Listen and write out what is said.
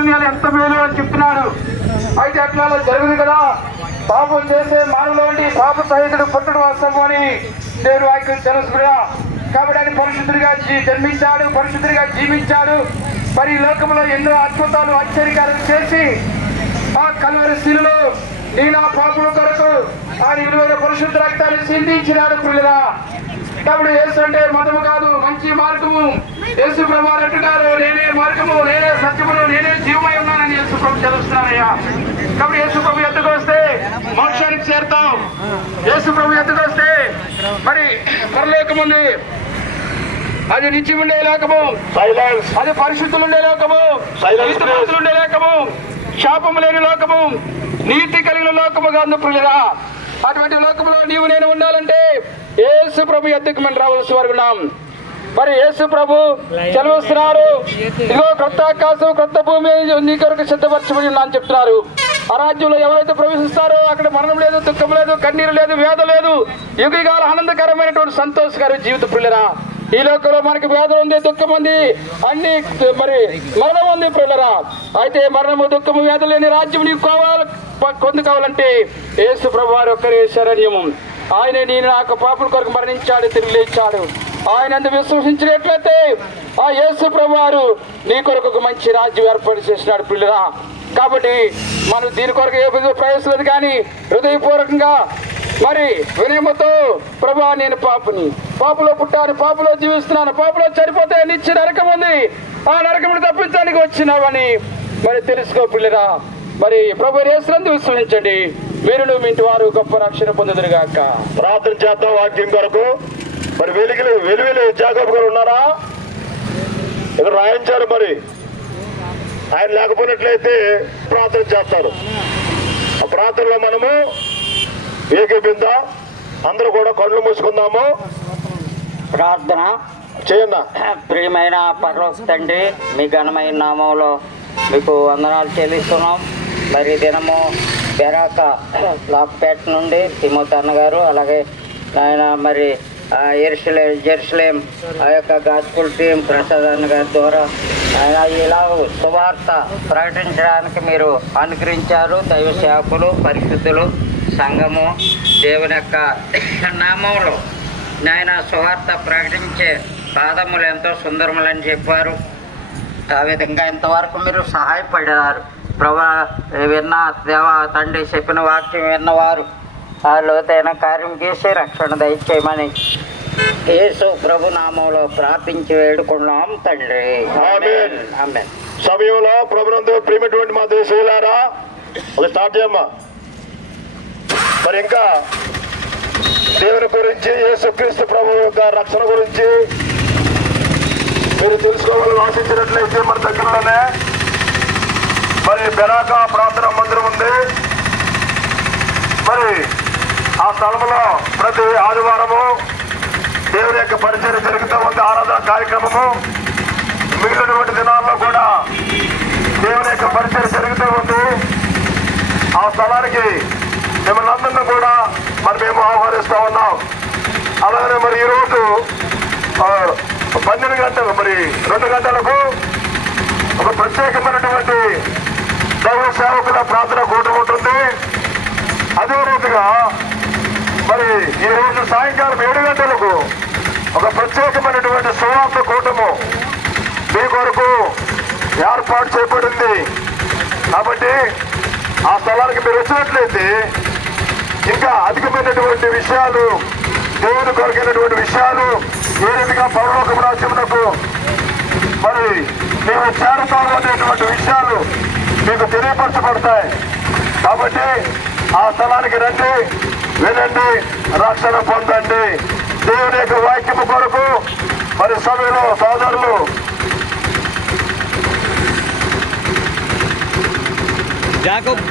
పుణ్యాలు ఎంత మేలు అని చెప్తున్నాడు. అయితే అట్లా జరుగుతుంది కదా. పాపం చేసే మానవులు వంటి పాప సహితుడు పుట్టడం అసంభవం అని దేవుని వాక్యం తెలుసుకున్నా. కాబట్టి ఆయన పరిశుద్ధుడిగా జన్మించాడు, పరిశుద్ధుడిగా జీవించాడు. మరి ఈ లోకంలో ఎన్నో అద్భుతాలు ఆశ్చర్యకాలు చేసి ఆ కల్వరి శిలువలో నీ నా పాపల కొరకు ఆయన విలువైన పరిశుద్ధ రక్తాన్ని సిందించినాడు పిల్లరా. కాబట్టి యేసు అంటే మతము కాదు, మంచి మార్గము. యేసు ప్రభు అంటున్నారు, నేనే మార్గము, నేనే సత్యమును, నేనే జీవమై ఉన్నానని యేసు ప్రభు తెలుస్తున్నానయ్యా. కాబట్టి యేసు ప్రభు ఎత్తుకు వస్తే మోక్షానికి చేరుతాం. యేసు ప్రభు ఎత్తుకు వస్తే మరి పరలోకం ఉంది, అది నిత్యం ఉండే లోకము, అది పరిశుద్ధులు ఉండే లోకము, నీతిమంతులు ఉండే లోకము, శాపము లేని లోకము, నీతి కలిగిన లోకముగా ఉంది పిల్లరా. అటువంటి లోకంలో నీవు నేను ఉండాలంటే యేసు ప్రభు ఎద్దుకు మనం రావాల్సి వరకున్నాం. మరి యేసు ప్రభు చదివిస్తున్నారు, ఇదిగో కొత్త ఆకాశం కొత్త భూమి నీ కొరకు సిద్ధపరచబడి ఉన్నా అని చెప్తున్నారు. ఆ రాజ్యంలో ఎవరైతే ప్రవేశిస్తారో అక్కడ మరణం లేదు, దుఃఖం లేదు, కన్నీరు లేదు, వేద లేదు, యుగకాల ఆనందకరమైనటువంటి సంతోషకర జీవిత పిల్లరా. ఈ లోకంలో మనకి వేదన ఉంది, దుఃఖం ఉంది, అన్ని మరి మరణం ఉంది పిల్లరా. అయితే మరణము, దుఃఖము, వేద లేని రాజ్యం నీకు కావాలంటే యేసు ప్రభు వారి ఒక్కరే శరణ్యము. ఆయనే నేను నాకు పాపుల కొరకు మరణించాడు, తిరిగి లేచాడు. ఆయన అందు విశ్వసించినట్లయితే ఆ యేసు ప్రభు వారు నీ కొరకు ఒక మంచి రాజ్యం ఏర్పాటు చేసినాడు పిల్లరా. కాబట్టి మనం దీని కొరకు ఏ ప్రయాసలేదు కానీ హృదయపూర్వకంగా మరి వినయముతో ప్రభా నేను పాపుని, పాపులో పుట్టాను, పాపులో జీవిస్తున్నాను, పాపులో చనిపోతే నిత్య నరకం ఉంది, ఆ నరకమును తప్పించడానికి వచ్చినావని మరి తెలుసుకో పిల్లరా. మరి ప్రభు యేసునందు విశ్వసించండి, మీరును మీ ఇంటి వారు గొప్ప రక్షణ పొందుదురుగాక. ప్రార్థన చేద్దాం వాక్యం కొరకు. మరి వెలువెలు జాకబ్ గారు ఉన్నారా? ఇక్కడ రాయించారు. మరి ఆయన లేకపోయినట్లయితే ప్రార్థన చేస్తారు. ఆ ప్రార్థనలో మనము ఏకీభిద్దాం. అందరూ కూడా కళ్ళు మూసుకుందాము. ప్రార్థన చేయన్నా. ప్రియమైన పరలోక తండ్రి, మీ ఘనమైన నామంలో మీకు వందనాలు చెల్లిస్తున్నాం. మరి దినము బెరాక లాక్పేట నుండి తిమోతి అన్న గారు, అలాగే ఆయన మరి జెరూసలేం ఆ యొక్క గాస్పుల్ టీం ప్రసాద్ అన్న గారి ద్వారా ఆయన ఇలా సువార్త ప్రకటించడానికి మీరు అనుగ్రహించారు. దైవ సేవకులు, పరిశుద్ధులు, సంఘము దేవుని యొక్క నామంలో నాయన సువార్త ప్రకటించే పాదములు ఎంతో సుందరములని చెప్పారు. ఆ విధంగా ఇంతవరకు మీరు సహాయపడారు ప్రభా. విన్న దేవ తండ్రి చెప్పిన వాక్యం విన్నవారు ఆ లోతైన కార్యం చేసి రక్షణ దయచేయమని యేసు ప్రభు నామంలో ప్రార్థించి వేడుకున్నాం తండ్రి. ఆమేన్. సమయంలో ప్రభునందు ప్రియమైనటువంటి మా దేశీయులారా, ఒక స్టార్ట్ చేయమ్మా. మరి ఇంకా దేవుని గురించి, యేసుక్రీస్తు ప్రభు యొక్క రక్షణ గురించి మీరు తెలుసుకోవాలని ఆశించినట్లయితే మన దగ్గరలోనే మరి బెరాక ప్రార్థన మందిరం ఉంది. మరి ఆ స్థలంలో ప్రతి ఆదివారము దేవుని యొక్క పరిచయం జరుగుతూ ఉంది, ఆరాధన కార్యక్రమము. మిగిలినటువంటి దినాల్లో కూడా దేవుని యొక్క పరిచయం జరుగుతూ ఉంది. ఆ స్థలానికి మిమ్మల్ని అందరినీ కూడా మరి మేము ఆహ్వానిస్తూ ఉన్నాం. అలాగే మరి ఈరోజు 12 గంటలు, మరి 2 గంటలకు ఒక ప్రత్యేకమైనటువంటి దైవ సేవకుల ప్రార్థన కూటమి ఉంటుంది. అదే రీతిగా మరి ఈరోజు సాయంకాలం 7 గంటలకు ఒక ప్రత్యేకమైనటువంటి సువార్త కూటము మీ కొరకు ఏర్పాటు చేయబడింది. కాబట్టి ఆ స్థలానికి మీరు వచ్చినట్లయితే ఇంకా అధికమైనటువంటి విషయాలు, దేవుని కొరకైనటువంటి విషయాలు, ఏ రీతిగా పరలోక రాజ్యమునకు మరి మేము చేరతాము అనేటువంటి విషయాలు మీకు తెలియపరచబడతాయి. కాబట్టి ఆ స్థలానికి రండి, వినండి, రక్షణ పొందండి. దేవుని యొక్క వాక్యము కొరకు మరి సభలో సోదరులు జాకబ్